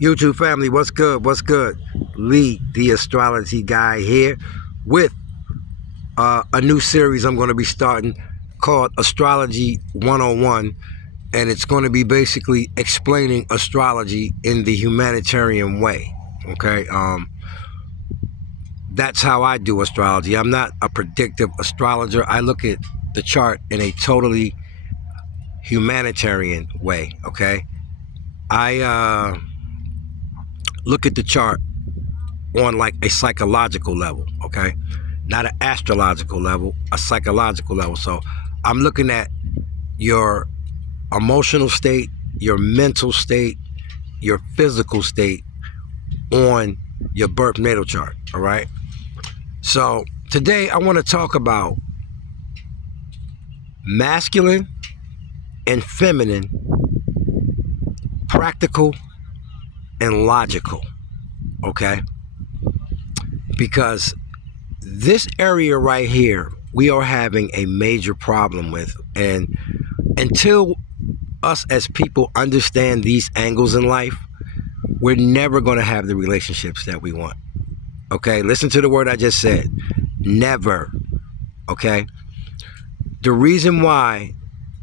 YouTube family, what's good? What's good? Lee, the astrology guy here with a new series I'm going to be starting called Astrology 101, and it's going to be basically explaining astrology in the humanitarian way. Okay, that's how I do astrology. I'm not a predictive astrologer. I look at the chart in a totally humanitarian way. Okay, I look at the chart on like a psychological level, okay? Not an astrological level, a psychological level. So I'm looking at your emotional state, your mental state, your physical state on your birth natal chart, all right? So today I want to talk about masculine and feminine, practical and logical, okay? Because this area right here, we are having a major problem with. And until us as people understand these angles in life, we're never going to have the relationships that we want. Okay? Listen to the word I just said. Never. Okay? The reason why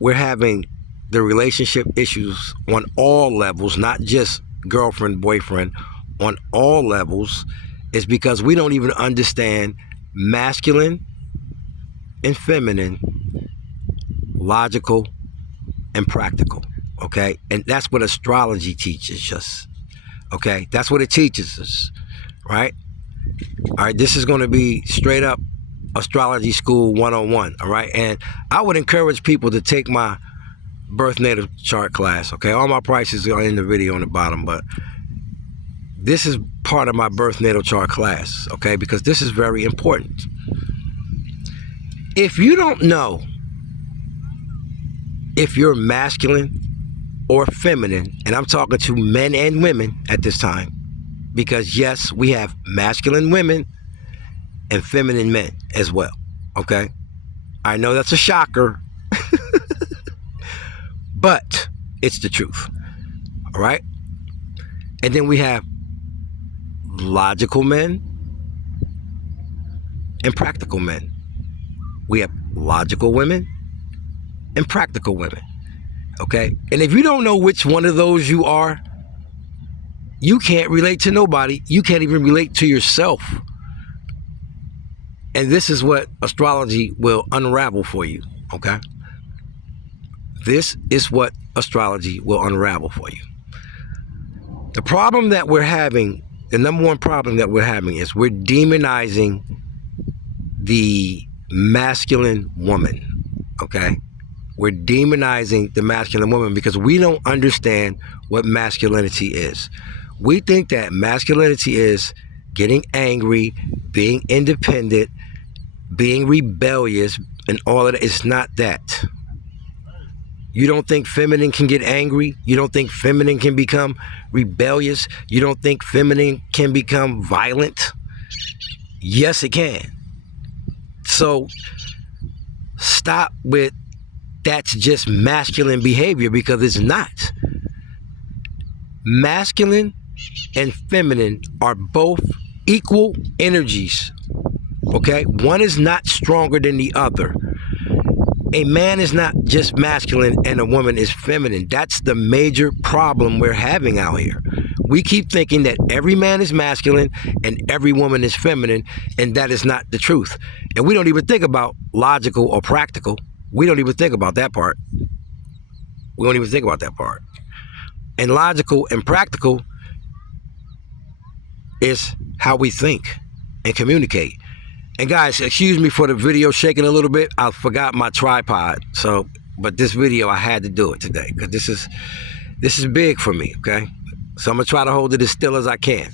we're having the relationship issues on all levels, not just girlfriend, boyfriend, on all levels, is because we don't even understand masculine and feminine, logical and practical, okay? And that's what astrology teaches us, okay? That's what it teaches us, right? All right, this is going to be straight up astrology school 101, all right? And I would encourage people to take my birth natal chart class, okay? All my prices are in the video on the bottom, but this is part of my birth natal chart class, okay? Because this is very important. If you don't know if you're masculine or feminine, and I'm talking to men and women at this time, because yes, we have masculine women and feminine men as well, okay? I know that's a shocker, but it's the truth, all right? And then we have logical men and practical men. We have logical women and practical women, okay? And if you don't know which one of those you are, you can't relate to nobody. You can't even relate to yourself. And this is what astrology will unravel for you, okay? This is what astrology will unravel for you. The problem that we're having, the number one problem that we're having is we're demonizing the masculine woman, okay? We're demonizing the masculine woman because we don't understand what masculinity is. We think that masculinity is getting angry, being independent, being rebellious, and all of that. It's not that. You don't think feminine can get angry? You don't think feminine can become rebellious? You don't think feminine can become violent? Yes, it can. So stop with that's just masculine behavior, because it's not. Masculine and feminine are both equal energies, okay? One is not stronger than the other. A man is not just masculine and a woman is feminine. That's the major problem we're having out here. We keep thinking that every man is masculine and every woman is feminine, and that is not the truth. And we don't even think about logical or practical. We don't even think about that part. We don't even think about that part. And logical and practical is how we think and communicate. And guys, excuse me for the video shaking a little bit. I forgot my tripod. But this video, I had to do it today because this is big for me, okay? So I'm gonna try to hold it as still as I can.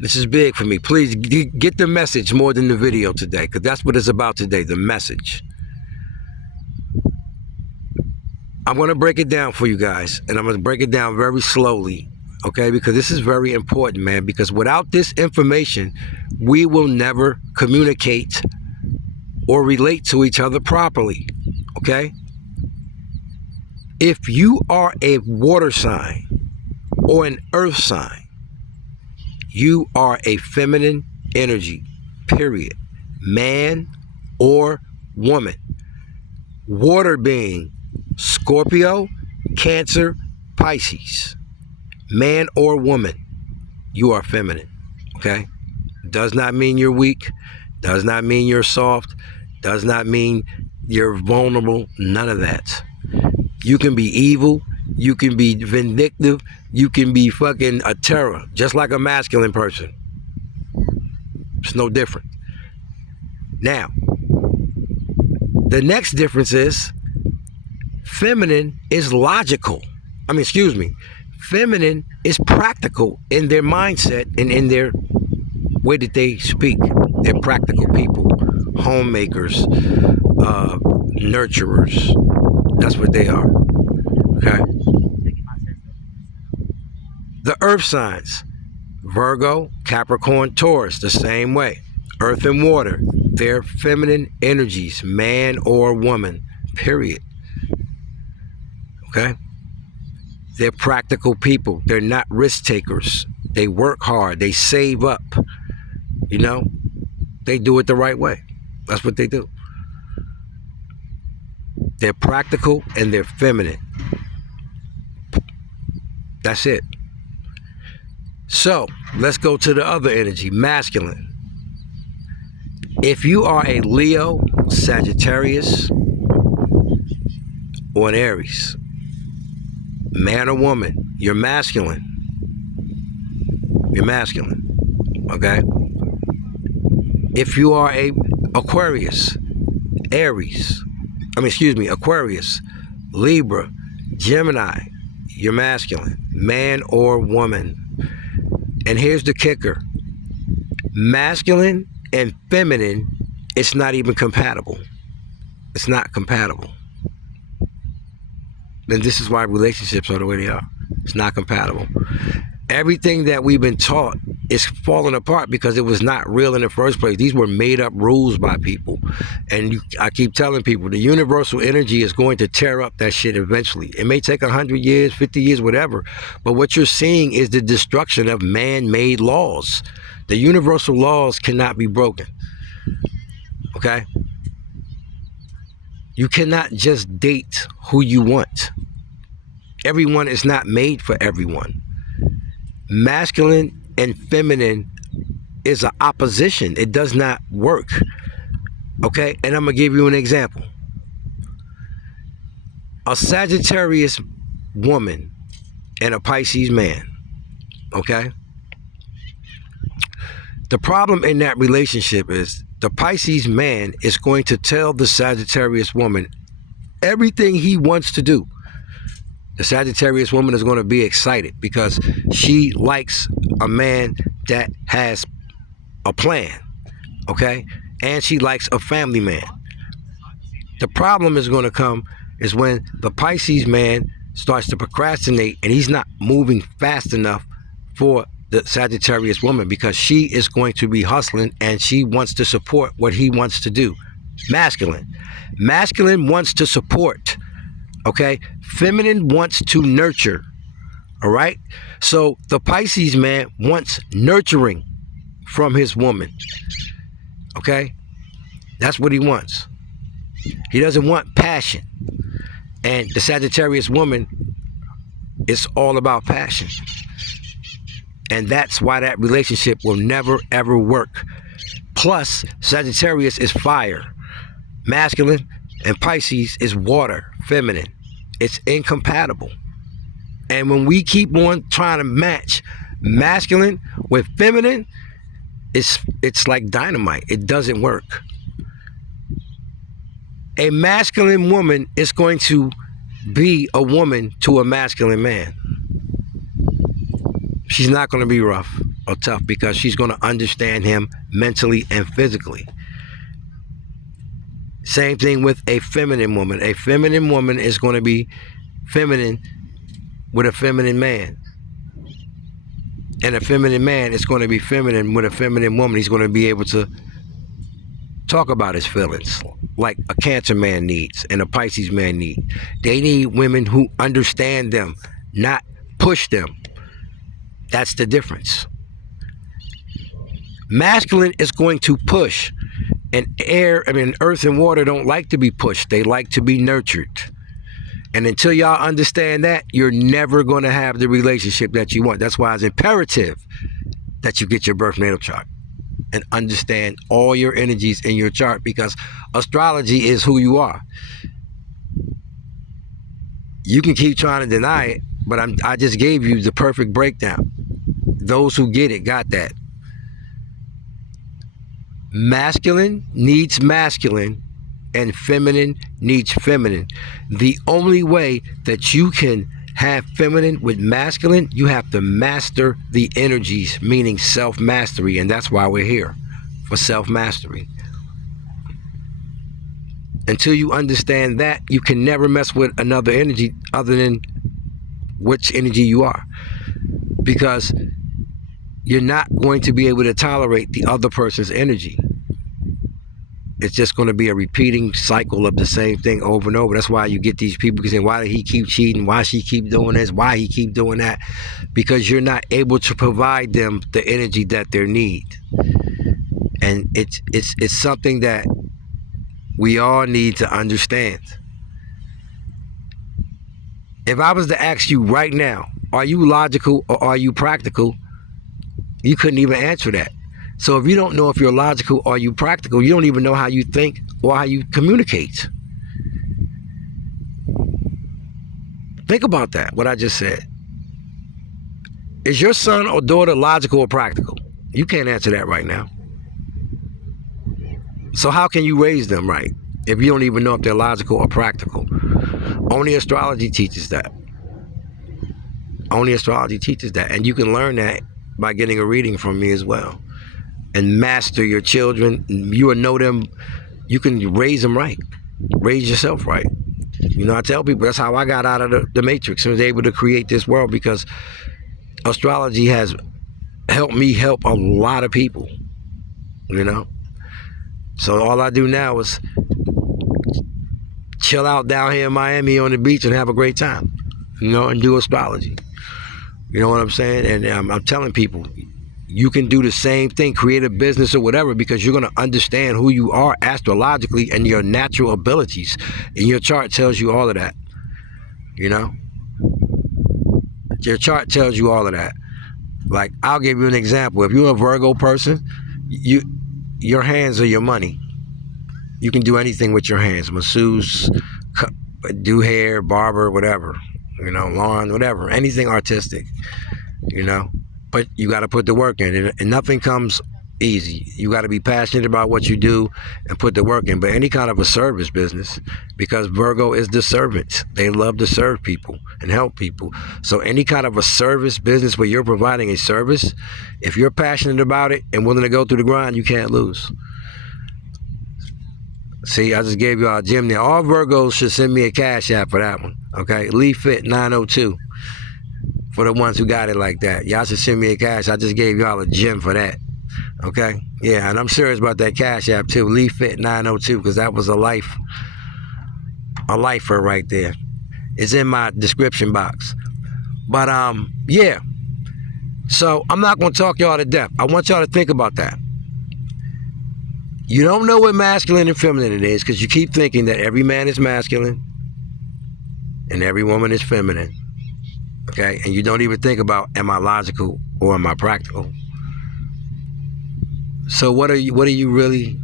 This is big for me. Please get the message more than the video today, because that's what it's about today, the message. I'm gonna break it down for you guys, and I'm gonna break it down very slowly, okay? Because this is very important, man, because without this information, we will never communicate or relate to each other properly, okay? If you are a water sign, or an earth sign, you are a feminine energy, period. Man or woman. Water being Scorpio, Cancer, Pisces. Man or woman, you are feminine, okay? Does not mean you're weak, does not mean you're soft, does not mean you're vulnerable, none of that. You can be evil, you can be vindictive, you can be fucking a terror, just like a masculine person. It's no different. Now, the next difference is feminine is logical. Feminine is practical in their mindset and in their way that they speak. They're practical people, homemakers, nurturers. That's what they are. Okay. The earth signs, Virgo, Capricorn, Taurus, the same way. Earth and water, they're feminine energies, man or woman, period. Okay? They're practical people. They're not risk takers. They work hard. They save up. You know? They do it the right way. That's what they do. They're practical and they're feminine. That's it. So, let's go to the other energy, masculine. If you are a Leo, Sagittarius, or an Aries, man or woman, you're masculine. You're masculine. Okay? If you are a Aquarius, Aquarius, Libra, Gemini, you're masculine, man or woman. And here's the kicker. Masculine and feminine, it's not even compatible. It's not compatible. And this is why relationships are the way they are. It's not compatible. Everything that we've been taught is falling apart because it was not real in the first place. These were made up rules by people. And I keep telling people, the universal energy is going to tear up that shit eventually. It may take 100 years, 50 years, whatever. But what you're seeing is the destruction of man-made laws. The universal laws cannot be broken. Okay? You cannot just date who you want. Everyone is not made for everyone. Masculine and feminine is an opposition. It does not work. Okay? And I'm going to give you an example. A Sagittarius woman and a Pisces man. Okay? The problem in that relationship is the Pisces man is going to tell the Sagittarius woman everything he wants to do. The Sagittarius woman is going to be excited because she likes a man that has a plan, okay? And she likes a family man. The problem is going to come is when the Pisces man starts to procrastinate and he's not moving fast enough for the Sagittarius woman because she is going to be hustling and she wants to support what he wants to do. Masculine. Masculine wants to support. Okay, feminine wants to nurture. All right, so the Pisces man wants nurturing from his woman. Okay, that's what he wants. He doesn't want passion. And the Sagittarius woman is all about passion. And that's why that relationship will never ever work. Plus, Sagittarius is fire, masculine, and Pisces is water, feminine. It's incompatible. And when we keep on trying to match masculine with feminine, it's like dynamite. It doesn't work. A masculine woman is going to be a woman to a masculine man. She's not going to be rough or tough because she's going to understand him mentally and physically. Same thing with a feminine woman. A feminine woman is going to be feminine with a feminine man. And a feminine man is going to be feminine with a feminine woman. He's going to be able to talk about his feelings like a Cancer man needs and a Pisces man needs. They need women who understand them, not push them. That's the difference. Masculine is going to push, and earth and water don't like to be pushed. They like to be nurtured. And until y'all understand that, you're never going to have the relationship that you want. That's why it's imperative that you get your birth natal chart and understand all your energies in your chart, because astrology is who you are. You can keep trying to deny it, but I just gave you the perfect breakdown. Those who get it got that. Masculine needs masculine, and feminine needs feminine. The only way that you can have feminine with masculine, you have to master the energies, meaning self-mastery, and that's why we're here, for self-mastery. Until you understand that, you can never mess with another energy other than which energy you are, because you're not going to be able to tolerate the other person's energy. It's just going to be a repeating cycle of the same thing over and over. That's why you get these people saying, why did he keep cheating? Why she keep doing this? Why he keep doing that? Because you're not able to provide them the energy that they need. And it's something that we all need to understand. If I was to ask you right now, are you logical or are you practical? You couldn't even answer that. So if you don't know if you're logical or you practical, you don't even know how you think or how you communicate. Think about that, what I just said. Is your son or daughter logical or practical? You can't answer that right now. So how can you raise them right if you don't even know if they're logical or practical? Only astrology teaches that. Only astrology teaches that. And you can learn that by getting a reading from me as well. And master your children. You will know them. You can raise them right. Raise yourself right. You know, I tell people that's how I got out of the matrix and was able to create this world, because astrology has helped me help a lot of people, you know? So all I do now is chill out down here in Miami on the beach and have a great time, you know, and do astrology. You know what I'm saying? And I'm telling people, you can do the same thing, create a business or whatever, because you're going to understand who you are astrologically and your natural abilities. And your chart tells you all of that, you know? Your chart tells you all of that. Like, I'll give you an example. If you're a Virgo person, your hands are your money. You can do anything with your hands. Masseuse, do hair, barber, whatever. You know, lawn, whatever. Anything artistic, you know. But you got to put the work in. And nothing comes easy. You got to be passionate about what you do and put the work in. But any kind of a service business, because Virgo is the servant. They love to serve people and help people. So any kind of a service business where you're providing a service, if you're passionate about it and willing to go through the grind, you can't lose. See, I just gave you our gym there. All Virgos should send me a cash app for that one. Okay, Lee Fit 902. For the ones who got it like that, y'all should send me a cash. I just gave y'all a gym for that. Okay, yeah, and I'm serious about that cash app too. Lee Fit 902, because that was a lifer right there. It's in my description box. But yeah. So I'm not gonna talk y'all to death. I want y'all to think about that. You don't know what masculine and feminine it is, because you keep thinking that every man is masculine and every woman is feminine. Okay, and you don't even think about, am I logical or am I practical? So what are you really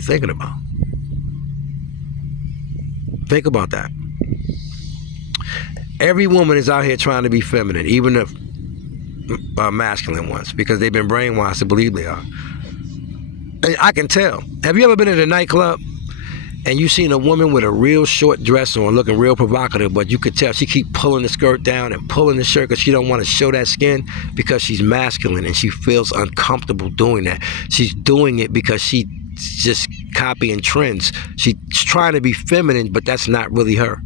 thinking about? Think about that. Every woman is out here trying to be feminine, even the masculine ones, because they've been brainwashed to believe they are. And I can tell. Have you ever been at a nightclub and you seen a woman with a real short dress on, looking real provocative, but you could tell she keep pulling the skirt down and pulling the shirt because she don't want to show that skin, because she's masculine and she feels uncomfortable doing that. She's doing it because she's just copying trends. She's trying to be feminine, but that's not really her.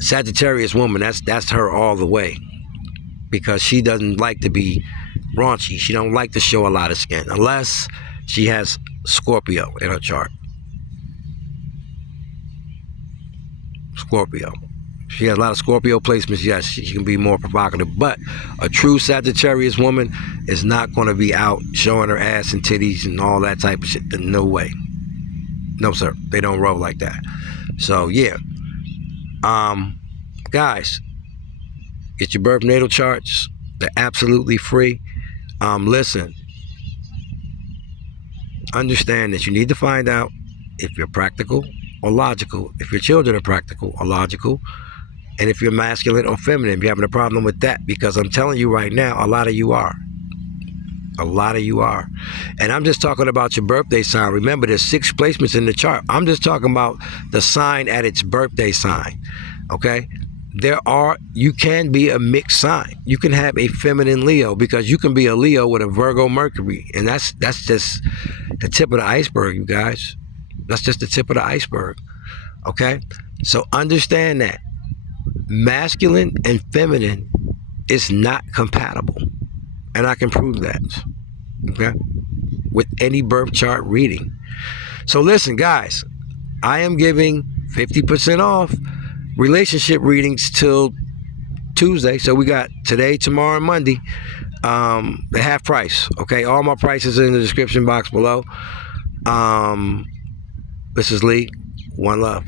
Sagittarius woman, that's her all the way, because she doesn't like to be raunchy. She don't like to show a lot of skin unless she has Scorpio in her chart. Scorpio. She has a lot of Scorpio placements. Yes, she can be more provocative. But a true Sagittarius woman is not going to be out showing her ass and titties and all that type of shit. No way. No, sir. They don't roll like that. So, yeah. Guys, get your birth natal charts. They're absolutely free. Listen. Understand that you need to find out if you're practical or logical, if your children are practical or logical, and if you're masculine or feminine, if you're having a problem with that, because I'm telling you right now, a lot of you are. A lot of you are. And I'm just talking about your birthday sign. Remember, there's 6 placements in the chart. I'm just talking about the sign at its birthday sign. Okay? You can be a mixed sign. You can have a feminine Leo, because you can be a Leo with a Virgo Mercury. And that's just the tip of the iceberg, you guys. That's just the tip of the iceberg. Okay? So understand that masculine and feminine is not compatible. And I can prove that. Okay? With any birth chart reading. So listen, guys, I am giving 50% off relationship readings till Tuesday. So we got today, tomorrow, and Monday. The half price. Okay, all my prices are in the description box below. This is Lee. One love.